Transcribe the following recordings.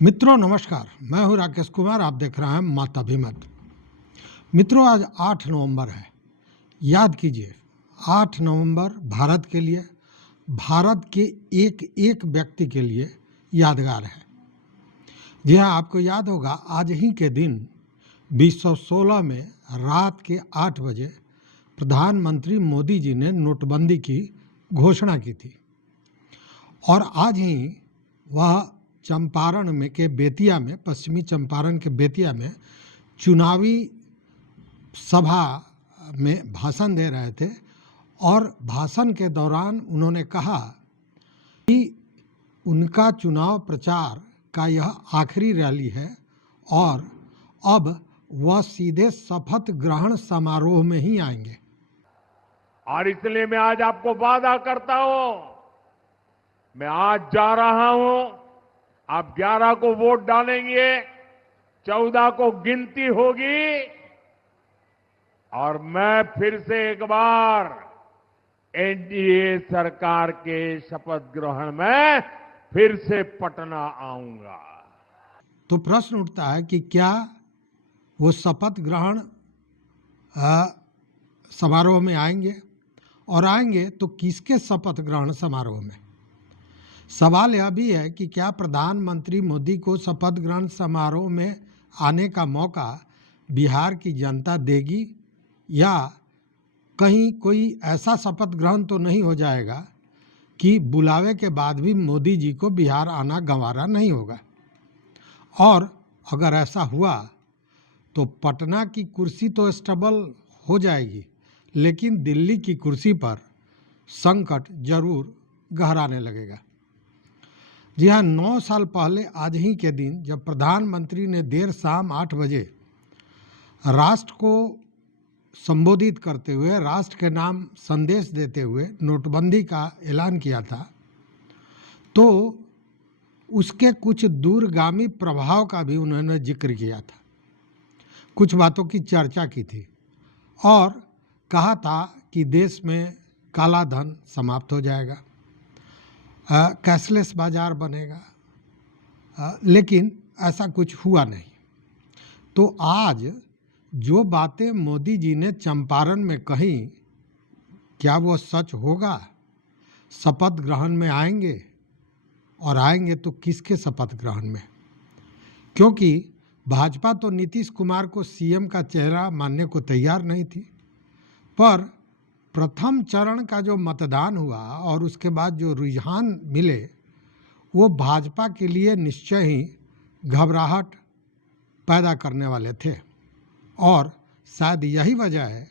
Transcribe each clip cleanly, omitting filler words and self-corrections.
मित्रों नमस्कार, मैं हूं राकेश कुमार। आप देख रहे हैं माताभिमत। मित्रों आज 8 नवंबर है। याद कीजिए 8 नवंबर भारत के लिए, भारत के एक एक व्यक्ति के लिए यादगार है। जी हाँ, आपको याद होगा आज ही के दिन 2016 में रात के 8 बजे प्रधानमंत्री मोदी जी ने नोटबंदी की घोषणा की थी और आज ही वह चंपारण में के बेतिया में, पश्चिमी चंपारण के बेतिया में चुनावी सभा में भाषण दे रहे थे और भाषण के दौरान उन्होंने कहा कि उनका चुनाव प्रचार का यह आखिरी रैली है और अब वह सीधे शपथ ग्रहण समारोह में ही आएंगे। और इसलिए मैं आज आपको वादा करता हूं, मैं आज जा रहा हूं, आप 11 को वोट डालेंगे, 14 को गिनती होगी और मैं फिर से एक बार एनडीए सरकार के शपथ ग्रहण में फिर से पटना आऊंगा। तो प्रश्न उठता है कि क्या वो शपथ ग्रहण समारोह में आएंगे, और आएंगे तो किसके शपथ ग्रहण समारोह में? सवाल यह भी है कि क्या प्रधानमंत्री मोदी को शपथ ग्रहण समारोह में आने का मौका बिहार की जनता देगी, या कहीं कोई ऐसा शपथ ग्रहण तो नहीं हो जाएगा कि बुलावे के बाद भी मोदी जी को बिहार आना गंवारा नहीं होगा। और अगर ऐसा हुआ तो पटना की कुर्सी तो स्टेबल हो जाएगी, लेकिन दिल्ली की कुर्सी पर संकट जरूर गहराने लगेगा। जी हाँ, 9 साल पहले आज ही के दिन जब प्रधानमंत्री ने देर शाम 8 बजे राष्ट्र को संबोधित करते हुए, राष्ट्र के नाम संदेश देते हुए नोटबंदी का ऐलान किया था, तो उसके कुछ दूरगामी प्रभाव का भी उन्होंने जिक्र किया था। कुछ बातों की चर्चा की थी और कहा था कि देश में काला धन समाप्त हो जाएगा, कैशलेस बाजार बनेगा, लेकिन ऐसा कुछ हुआ नहीं। तो आज जो बातें मोदी जी ने चंपारण में कही, क्या वो सच होगा? शपथ ग्रहण में आएंगे, और आएंगे तो किसके शपथ ग्रहण में? क्योंकि भाजपा तो नीतीश कुमार को सीएम का चेहरा मानने को तैयार नहीं थी, पर प्रथम चरण का जो मतदान हुआ और उसके बाद जो रुझान मिले, वो भाजपा के लिए निश्चय ही घबराहट पैदा करने वाले थे। और शायद यही वजह है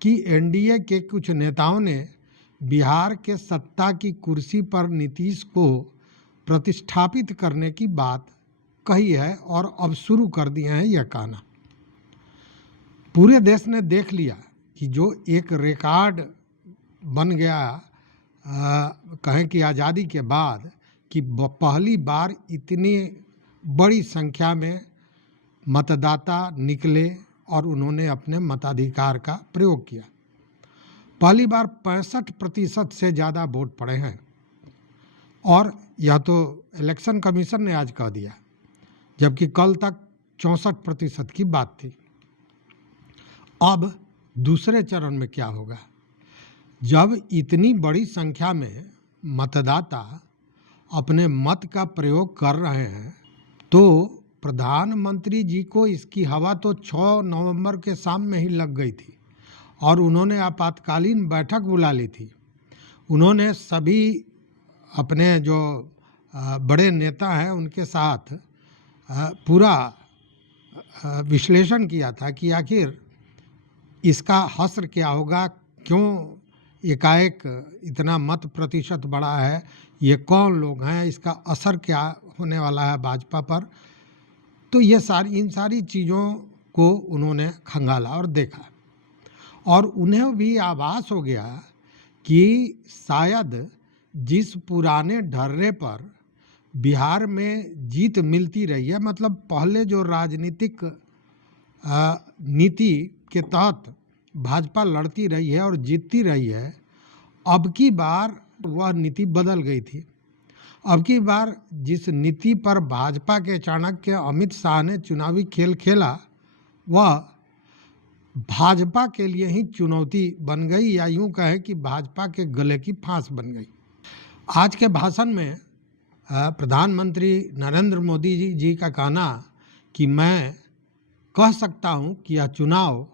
कि एनडीए के कुछ नेताओं ने बिहार के सत्ता की कुर्सी पर नीतीश को प्रतिष्ठापित करने की बात कही है और अब शुरू कर दिए हैं यह कहना। पूरे देश ने देख लिया कि जो एक रिकॉर्ड बन गया, कहें कि आज़ादी के बाद, कि पहली बार इतनी बड़ी संख्या में मतदाता निकले और उन्होंने अपने मताधिकार का प्रयोग किया। पहली बार 65% से ज़्यादा वोट पड़े हैं, और यह तो इलेक्शन कमीशन ने आज कह दिया, जबकि कल तक 64% की बात थी। अब दूसरे चरण में क्या होगा? जब इतनी बड़ी संख्या में मतदाता अपने मत का प्रयोग कर रहे हैं, तो प्रधानमंत्री जी को इसकी हवा तो 6 नवंबर के शाम में ही लग गई थी और उन्होंने आपातकालीन बैठक बुला ली थी। उन्होंने सभी अपने जो बड़े नेता हैं उनके साथ पूरा विश्लेषण किया था कि आखिर इसका हश्र क्या होगा, क्यों एकाएक इतना मत प्रतिशत बढ़ा है, ये कौन लोग हैं, इसका असर क्या होने वाला है भाजपा पर। तो ये इन सारी चीज़ों को उन्होंने खंगाला और देखा, और उन्हें भी आभास हो गया कि शायद जिस पुराने ढर्रे पर बिहार में जीत मिलती रही है, मतलब पहले जो राजनीतिक नीति के तहत भाजपा लड़ती रही है और जीतती रही है, अब की बार वह नीति बदल गई थी अब की बार जिस नीति पर भाजपा के चाणक्य अमित शाह ने चुनावी खेल खेला वह भाजपा के लिए ही चुनौती बन गई, या यूं कहें कि भाजपा के गले की फांस बन गई। आज के भाषण में प्रधानमंत्री नरेंद्र मोदी जी का कहना कि मैं कह सकता हूं कि यह चुनाव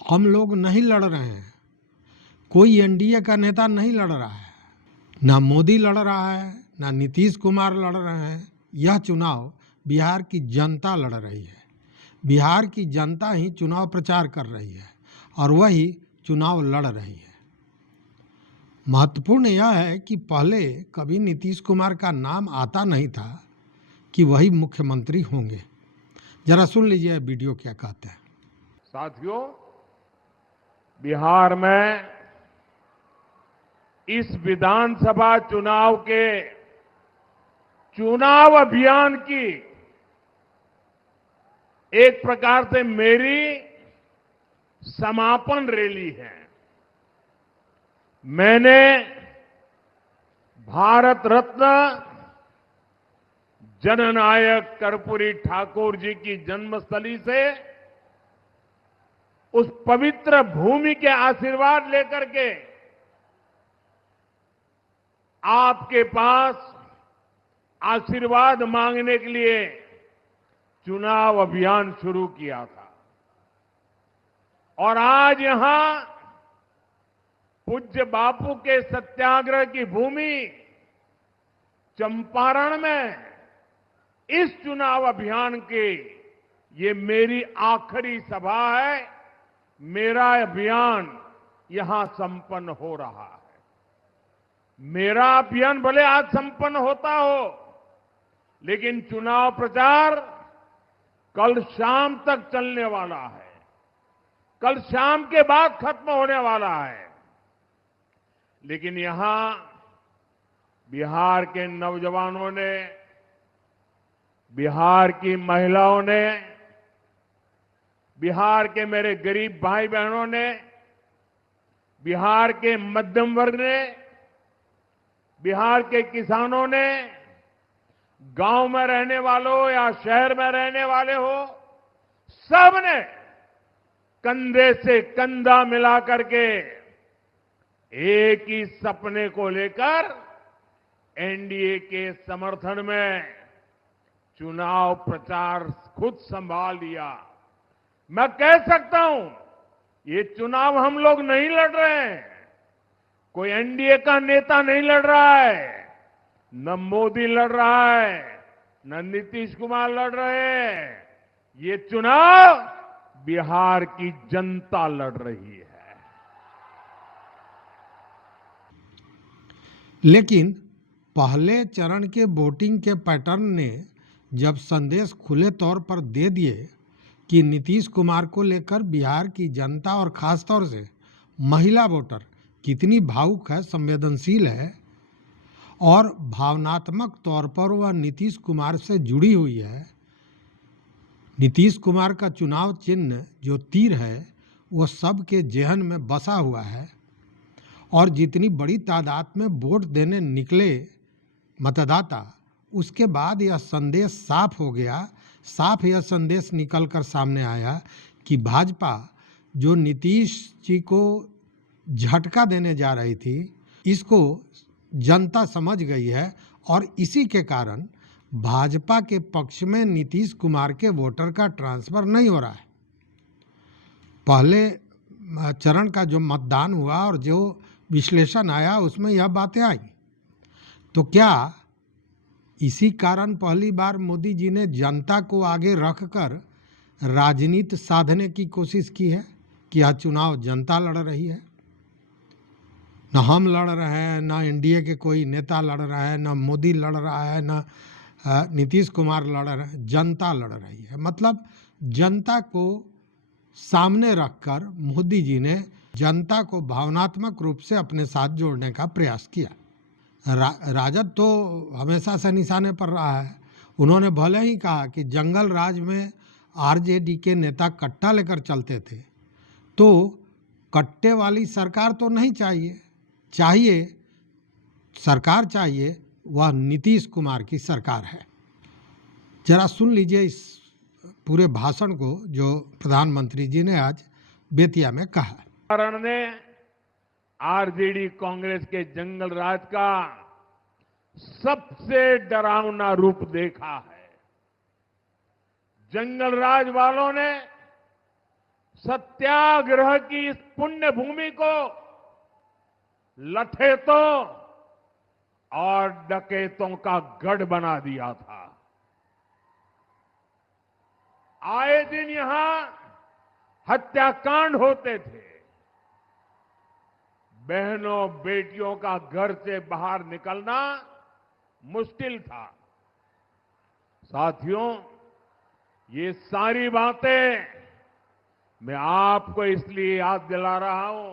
हम लोग नहीं लड़ रहे हैं, कोई एनडीए का नेता नहीं लड़ रहा है, ना मोदी लड़ रहा है, ना नीतीश कुमार लड़ रहे हैं, यह चुनाव बिहार की जनता लड़ रही है। बिहार की जनता ही चुनाव प्रचार कर रही है और वही चुनाव लड़ रही है। महत्वपूर्ण यह है कि पहले कभी नीतीश कुमार का नाम आता नहीं था कि वही मुख्यमंत्री होंगे। जरा सुन लीजिए वीडियो क्या कहते हैं। साथियों, बिहार में इस विधानसभा चुनाव के चुनाव अभियान की एक प्रकार से मेरी समापन रैली है। मैंने भारत रत्न जननायक कर्पूरी ठाकुर जी की जन्मस्थली से उस पवित्र भूमि के आशीर्वाद लेकर के आपके पास आशीर्वाद मांगने के लिए चुनाव अभियान शुरू किया था। और आज यहां पूज्य बापू के सत्याग्रह की भूमि चंपारण में इस चुनाव अभियान की ये मेरी आखिरी सभा है। मेरा अभियान यहां संपन्न हो रहा है। मेरा अभियान भले आज संपन्न होता हो, लेकिन चुनाव प्रचार कल शाम तक चलने वाला है, कल शाम के बाद खत्म होने वाला है। लेकिन यहां बिहार के नौजवानों ने, बिहार की महिलाओं ने, बिहार के मेरे गरीब भाई बहनों ने, बिहार के मध्यम वर्ग ने, बिहार के किसानों ने, गांव में रहने वालों या शहर में रहने वाले हो, सबने कंधे से कंधा मिला करके एक ही सपने को लेकर एनडीए के समर्थन में चुनाव प्रचार खुद संभाल लिया। मैं कह सकता हूं, ये चुनाव हम लोग नहीं लड़ रहे हैं, कोई एनडीए का नेता नहीं लड़ रहा है, न मोदी लड़ रहा है, न नीतीश कुमार लड़ रहे हैं। ये चुनाव बिहार की जनता लड़ रही है। लेकिन पहले चरण के वोटिंग के पैटर्न ने जब संदेश खुले तौर पर दे दिए कि नीतीश कुमार को लेकर बिहार की जनता और खास तौर से महिला वोटर कितनी भावुक है, संवेदनशील है और भावनात्मक तौर पर वह नीतीश कुमार से जुड़ी हुई है। नीतीश कुमार का चुनाव चिन्ह जो तीर है वो सबके जेहन में बसा हुआ है और जितनी बड़ी तादाद में वोट देने निकले मतदाता, उसके बाद यह संदेश साफ हो गया। साफ यह संदेश निकलकर सामने आया कि भाजपा जो नीतीश जी को झटका देने जा रही थी, इसको जनता समझ गई है और इसी के कारण भाजपा के पक्ष में नीतीश कुमार के वोटर का ट्रांसफर नहीं हो रहा है। पहले चरण का जो मतदान हुआ और जो विश्लेषण आया उसमें यह बातें आई। तो क्या इसी कारण पहली बार मोदी जी ने जनता को आगे रखकर राजनीति साधने की कोशिश की है कि यह चुनाव जनता लड़ रही है, न हम लड़ रहे हैं, न एनडीए के कोई नेता लड़ रहा है, न मोदी लड़ रहा है, न नीतीश कुमार लड़ रहे हैं, जनता लड़ रही है। मतलब जनता को सामने रखकर मोदी जी ने जनता को भावनात्मक रूप से अपने साथ जोड़ने का प्रयास किया। राजद तो हमेशा से निशाने पर रहा है। उन्होंने भले ही कहा कि जंगल राज में आरजेडी के नेता कट्टा लेकर चलते थे, तो कट्टे वाली सरकार तो नहीं चाहिए, सरकार चाहिए वह नीतीश कुमार की सरकार है। जरा सुन लीजिए इस पूरे भाषण को जो प्रधानमंत्री जी ने आज बेतिया में कहा। कारण ने आरजेडी कांग्रेस के जंगल राज का सबसे डरावना रूप देखा है। जंगल राज वालों ने सत्याग्रह की इस पुण्य भूमि को लठेतों और डकैतों का गढ़ बना दिया था। आए दिन यहां हत्याकांड होते थे। बहनों बेटियों का घर से बाहर निकलना मुश्किल था। साथियों, ये सारी बातें मैं आपको इसलिए याद दिला रहा हूं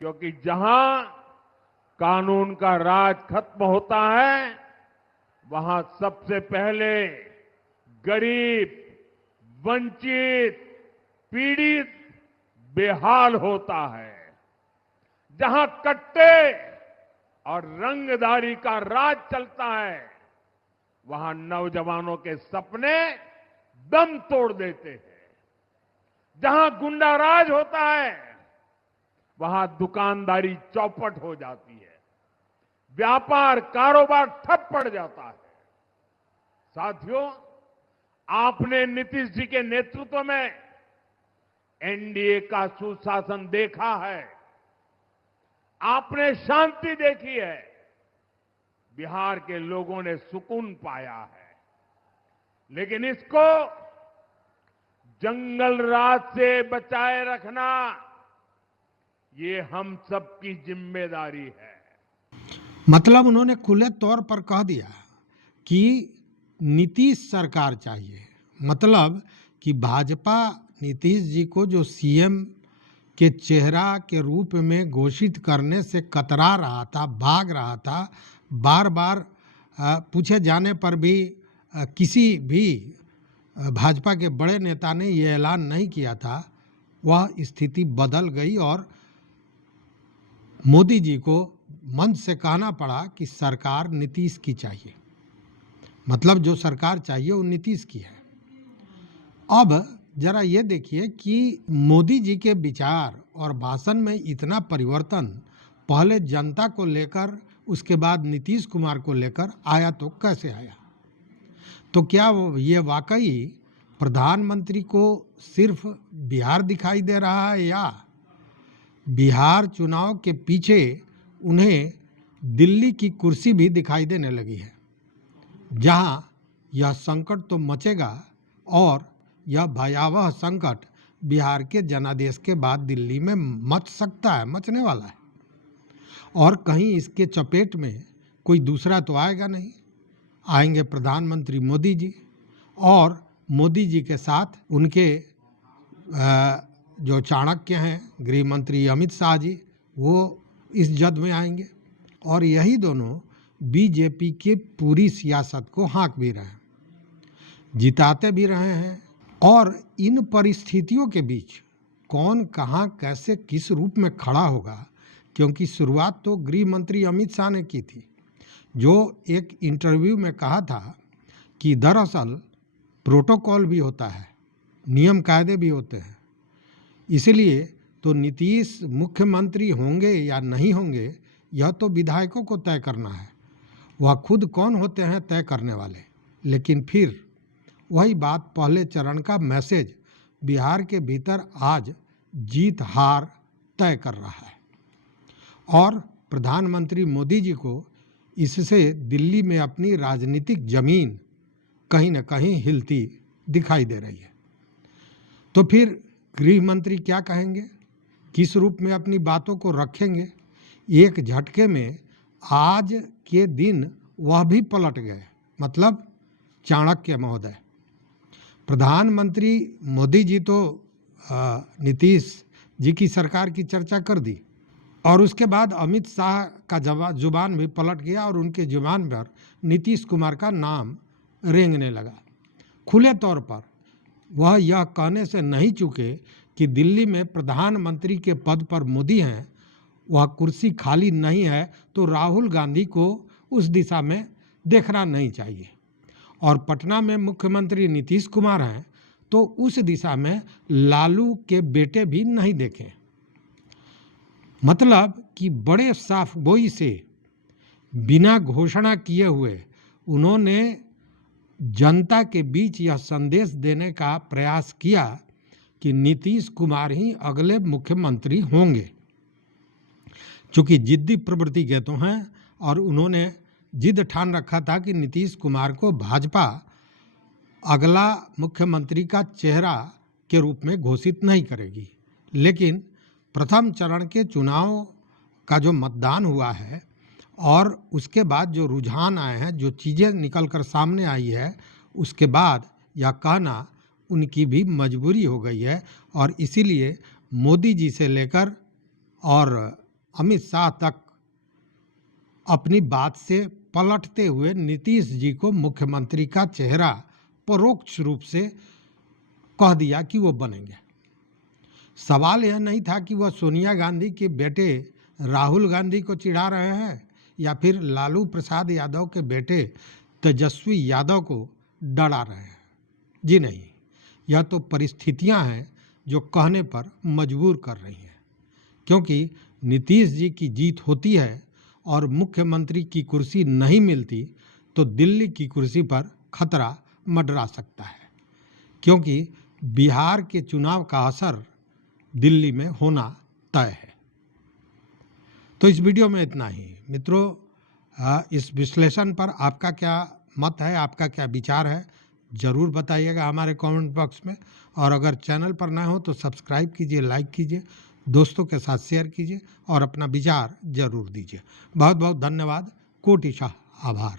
क्योंकि जहां कानून का राज खत्म होता है, वहां सबसे पहले गरीब, वंचित, पीड़ित बेहाल होता है। जहां कट्टे और रंगदारी का राज चलता है, वहां नौजवानों के सपने दम तोड़ देते हैं। जहां गुंडा राज होता है, वहां दुकानदारी चौपट हो जाती है, व्यापार कारोबार ठप पड़ जाता है। साथियों, आपने नीतीश जी के नेतृत्व में एनडीए का सुशासन देखा है, आपने शांति देखी है, बिहार के लोगों ने सुकून पाया है। लेकिन इसको जंगल राज से बचाए रखना ये हम सबकी जिम्मेदारी है। मतलब उन्होंने खुले तौर पर कह दिया कि नीतीश सरकार चाहिए। मतलब कि भाजपा नीतीश जी को जो सीएम के चेहरा के रूप में घोषित करने से कतरा रहा था, भाग रहा था, बार बार पूछे जाने पर भी किसी भी भाजपा के बड़े नेता ने ये ऐलान नहीं किया था, वह स्थिति बदल गई और मोदी जी को मंच से कहना पड़ा कि सरकार नीतीश की चाहिए। मतलब जो सरकार चाहिए वो नीतीश की है। अब जरा ये देखिए कि मोदी जी के विचार और भाषण में इतना परिवर्तन पहले जनता को लेकर, उसके बाद नीतीश कुमार को लेकर आया तो कैसे आया? तो क्या ये वाकई प्रधानमंत्री को सिर्फ बिहार दिखाई दे रहा है या बिहार चुनाव के पीछे उन्हें दिल्ली की कुर्सी भी दिखाई देने लगी है, जहां यह संकट तो मचेगा और यह भयावह संकट बिहार के जनादेश के बाद दिल्ली में मच सकता है, मचने वाला है। और कहीं इसके चपेट में कोई दूसरा तो आएगा नहीं। आएंगे प्रधानमंत्री मोदी जी और मोदी जी के साथ उनके जो चाणक्य हैं गृह मंत्री अमित शाह जी, वो इस जद में आएंगे और यही दोनों बीजेपी की पूरी सियासत को हाँक भी रहे हैं, जिताते भी रहे हैं। और इन परिस्थितियों के बीच कौन कहां कैसे किस रूप में खड़ा होगा, क्योंकि शुरुआत तो गृह मंत्री अमित शाह ने की थी, जो एक इंटरव्यू में कहा था कि दरअसल प्रोटोकॉल भी होता है, नियम कायदे भी होते हैं, इसलिए तो नीतीश मुख्यमंत्री होंगे या नहीं होंगे यह तो विधायकों को तय करना है, वह खुद कौन होते हैं तय करने वाले। लेकिन फिर वही बात, पहले चरण का मैसेज बिहार के भीतर आज जीत हार तय कर रहा है और प्रधानमंत्री मोदी जी को इससे दिल्ली में अपनी राजनीतिक जमीन कहीं न कहीं हिलती दिखाई दे रही है। तो फिर गृह मंत्री क्या कहेंगे, किस रूप में अपनी बातों को रखेंगे? एक झटके में आज के दिन वह भी पलट गए, मतलब चाणक्य महोदय। प्रधानमंत्री मोदी जी तो नीतीश जी की सरकार की चर्चा कर दी और उसके बाद अमित शाह का जुबान भी पलट गया और उनके जुबान पर नीतीश कुमार का नाम रेंगने लगा। खुले तौर पर वह यह कहने से नहीं चूके कि दिल्ली में प्रधानमंत्री के पद पर मोदी हैं, वह कुर्सी खाली नहीं है तो राहुल गांधी को उस दिशा में देखना नहीं चाहिए। और पटना में मुख्यमंत्री नीतीश कुमार हैं तो उस दिशा में लालू के बेटे भी नहीं देखें। मतलब कि बड़े साफ गोई से बिना घोषणा किए हुए उन्होंने जनता के बीच यह संदेश देने का प्रयास किया कि नीतीश कुमार ही अगले मुख्यमंत्री होंगे। चूंकि जिद्दी प्रवृत्ति के तो हैं और उन्होंने जिद ठान रखा था कि नीतीश कुमार को भाजपा अगला मुख्यमंत्री का चेहरा के रूप में घोषित नहीं करेगी। लेकिन प्रथम चरण के चुनाव का जो मतदान हुआ है और उसके बाद जो रुझान आए हैं, जो चीज़ें निकल कर सामने आई है, उसके बाद यह कहना उनकी भी मजबूरी हो गई है। और इसीलिए मोदी जी से लेकर और अमित शाह तक अपनी बात से पलटते हुए नीतीश जी को मुख्यमंत्री का चेहरा परोक्ष रूप से कह दिया कि वो बनेंगे। सवाल यह नहीं था कि वह सोनिया गांधी के बेटे राहुल गांधी को चिढ़ा रहे हैं या फिर लालू प्रसाद यादव के बेटे तेजस्वी यादव को डरा रहे हैं। जी नहीं, यह तो परिस्थितियां हैं जो कहने पर मजबूर कर रही हैं। क्योंकि नीतीश जी की जीत होती है और मुख्यमंत्री की कुर्सी नहीं मिलती तो दिल्ली की कुर्सी पर खतरा मंडरा सकता है। क्योंकि बिहार के चुनाव का असर दिल्ली में होना तय है। तो इस वीडियो में इतना ही। मित्रों, इस विश्लेषण पर आपका क्या मत है, आपका क्या विचार है, ज़रूर बताइएगा हमारे कमेंट बॉक्स में। और अगर चैनल पर नए हो तो सब्सक्राइब कीजिए, लाइक कीजिए, दोस्तों के साथ शेयर कीजिए और अपना विचार ज़रूर दीजिए। बहुत बहुत धन्यवाद, कोटिशाह आभार।